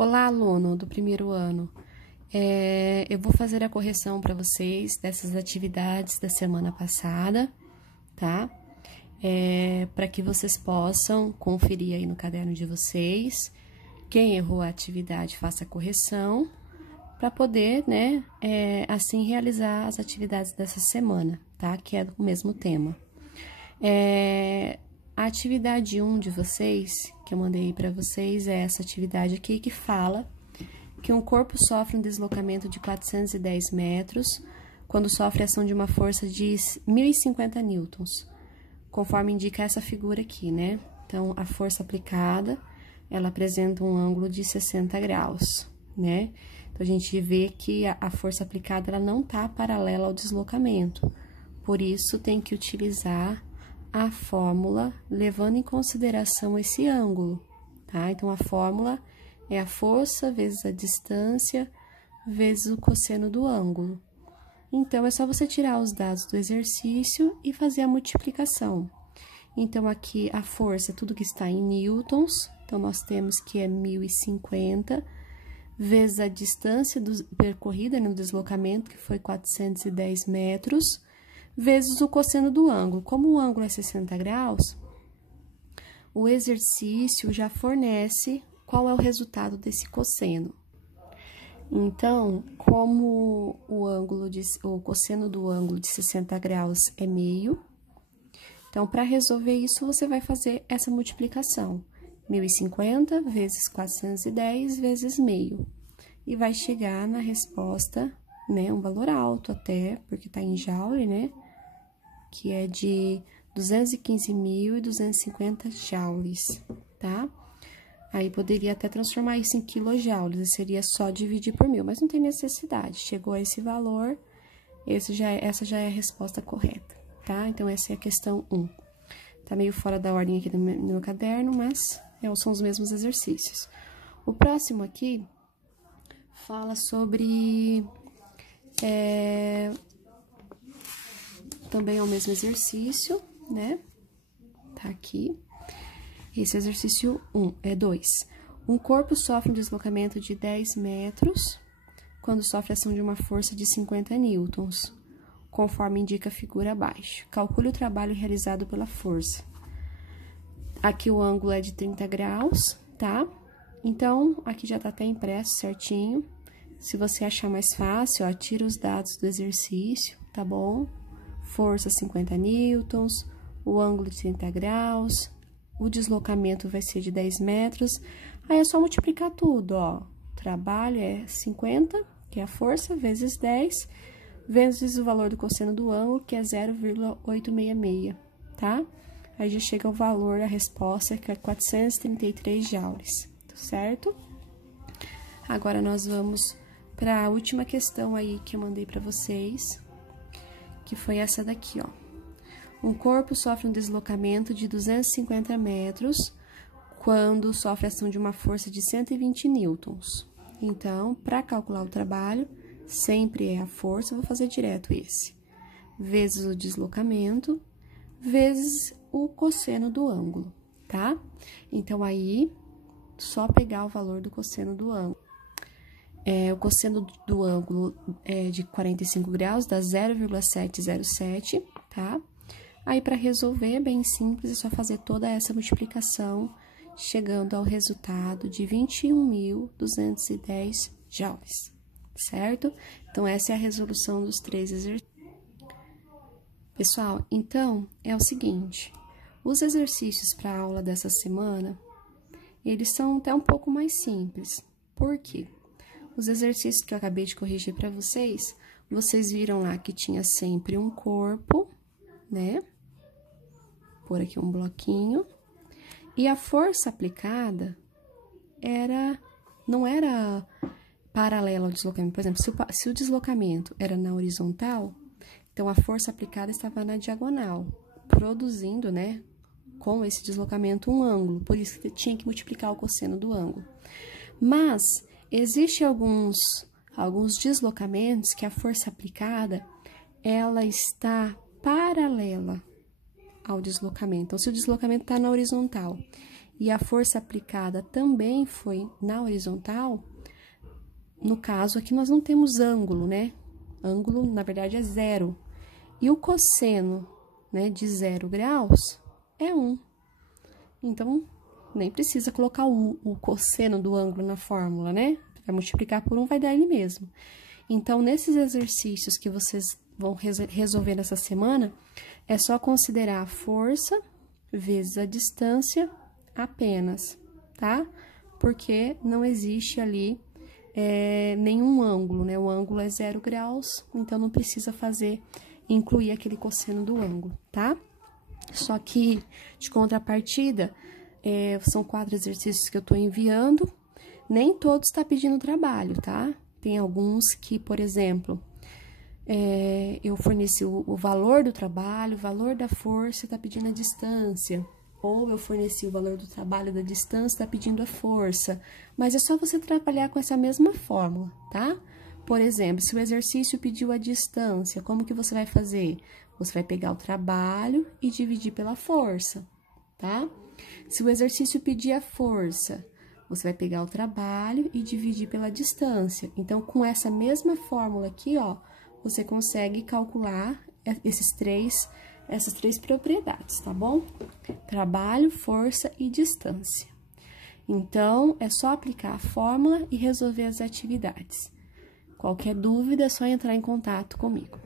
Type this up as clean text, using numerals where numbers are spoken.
Olá, aluno do primeiro ano. Eu vou fazer a correção para vocês dessas atividades da semana passada, tá? Para que vocês possam conferir aí no caderno de vocês. Quem errou a atividade, faça a correção, para poder, né, assim realizar as atividades dessa semana, tá? Que é do mesmo tema. A atividade 1 de vocês, que eu mandei para vocês, é essa atividade aqui que fala que um corpo sofre um deslocamento de 410 metros quando sofre a ação de uma força de 1.050 newtons, conforme indica essa figura aqui, né? Então, a força aplicada, ela apresenta um ângulo de 60 graus, né? Então, a gente vê que a força aplicada, ela não tá paralela ao deslocamento, por isso tem que utilizar a fórmula levando em consideração esse ângulo, tá? Então, a fórmula é a força vezes a distância vezes o cosseno do ângulo. Então, é só você tirar os dados do exercício e fazer a multiplicação. Então, aqui a força é tudo que está em newtons, então nós temos que é 1.050 vezes a distância percorrida no deslocamento, que foi 410 metros, vezes o cosseno do ângulo. Como o ângulo é 60 graus, o exercício já fornece qual é o resultado desse cosseno. Então, como o cosseno do ângulo de 60 graus é meio, então, para resolver isso, você vai fazer essa multiplicação. 1.050 vezes 410 vezes meio. E vai chegar na resposta, né, um valor alto até, porque tá em joule, né? Que é de 215.250 joules, tá? Aí, poderia até transformar isso em quilojoules, seria só dividir por 1.000, mas não tem necessidade. Chegou a esse valor, essa já é a resposta correta, tá? Então, essa é a questão 1. Tá meio fora da ordem aqui no meu caderno, mas são os mesmos exercícios. O próximo aqui fala sobre... Também é o mesmo exercício, né? Tá aqui. Esse exercício 2. Um corpo sofre um deslocamento de 10 metros quando sofre a ação de uma força de 50 newtons, conforme indica a figura abaixo. Calcule o trabalho realizado pela força. Aqui o ângulo é de 30 graus, tá? Então, aqui já tá até impresso certinho. Se você achar mais fácil, ó, tira os dados do exercício, tá bom? Força 50 newtons, o ângulo de 30 graus, o deslocamento vai ser de 10 metros. Aí é só multiplicar tudo, ó. O trabalho é 50, que é a força, vezes 10, vezes o valor do cosseno do ângulo, que é 0,866, tá? Aí já chega o valor, a resposta, que é 433 joules, certo? Agora, nós vamos para a última questão aí que eu mandei para vocês, que foi essa daqui, ó. Um corpo sofre um deslocamento de 250 metros quando sofre a ação de uma força de 120 newtons. Então, para calcular o trabalho, sempre é a força, vou fazer direto esse, vezes o deslocamento, vezes o cosseno do ângulo, tá? Então, aí, só pegar o valor do cosseno do ângulo. O cosseno do ângulo é de 45 graus, dá 0,707, tá? Aí, para resolver, é bem simples, é só fazer toda essa multiplicação, chegando ao resultado de 21.210 joules, certo? Então, essa é a resolução dos 3 exercícios. Pessoal, então, é o seguinte, os exercícios para a aula dessa semana, eles são até um pouco mais simples. Por quê? Os exercícios que eu acabei de corrigir para vocês, vocês viram lá que tinha sempre um corpo, né? Por aqui um bloquinho. E a força aplicada não era paralela ao deslocamento. Por exemplo, se o deslocamento era na horizontal, então a força aplicada estava na diagonal, produzindo, né, com esse deslocamento um ângulo. Por isso que tinha que multiplicar o cosseno do ângulo. Mas existem alguns deslocamentos que a força aplicada, ela está paralela ao deslocamento. Então, se o deslocamento está na horizontal e a força aplicada também foi na horizontal, no caso aqui nós não temos ângulo, né? Ângulo, na verdade, é 0. E o cosseno, né, de 0 graus é 1. Então, nem precisa colocar o cosseno do ângulo na fórmula, né? Vai multiplicar por 1, vai dar ele mesmo. Então, nesses exercícios que vocês vão resolver nessa semana, é só considerar a força vezes a distância apenas, tá? Porque não existe ali nenhum ângulo, né? O ângulo é 0 graus, então não precisa incluir aquele cosseno do ângulo, tá? Só que, de contrapartida, são 4 exercícios que eu tô enviando, nem todos tá pedindo trabalho, tá? Tem alguns que, por exemplo, eu forneci o valor do trabalho, o valor da força, tá pedindo a distância. Ou eu forneci o valor do trabalho da distância, tá pedindo a força. Mas é só você trabalhar com essa mesma fórmula, tá? Por exemplo, se o exercício pediu a distância, como que você vai fazer? Você vai pegar o trabalho e dividir pela força, tá? Se o exercício pedir a força, você vai pegar o trabalho e dividir pela distância. Então, com essa mesma fórmula aqui, ó, você consegue calcular essas três propriedades, tá bom? Trabalho, força e distância. Então, é só aplicar a fórmula e resolver as atividades. Qualquer dúvida, é só entrar em contato comigo.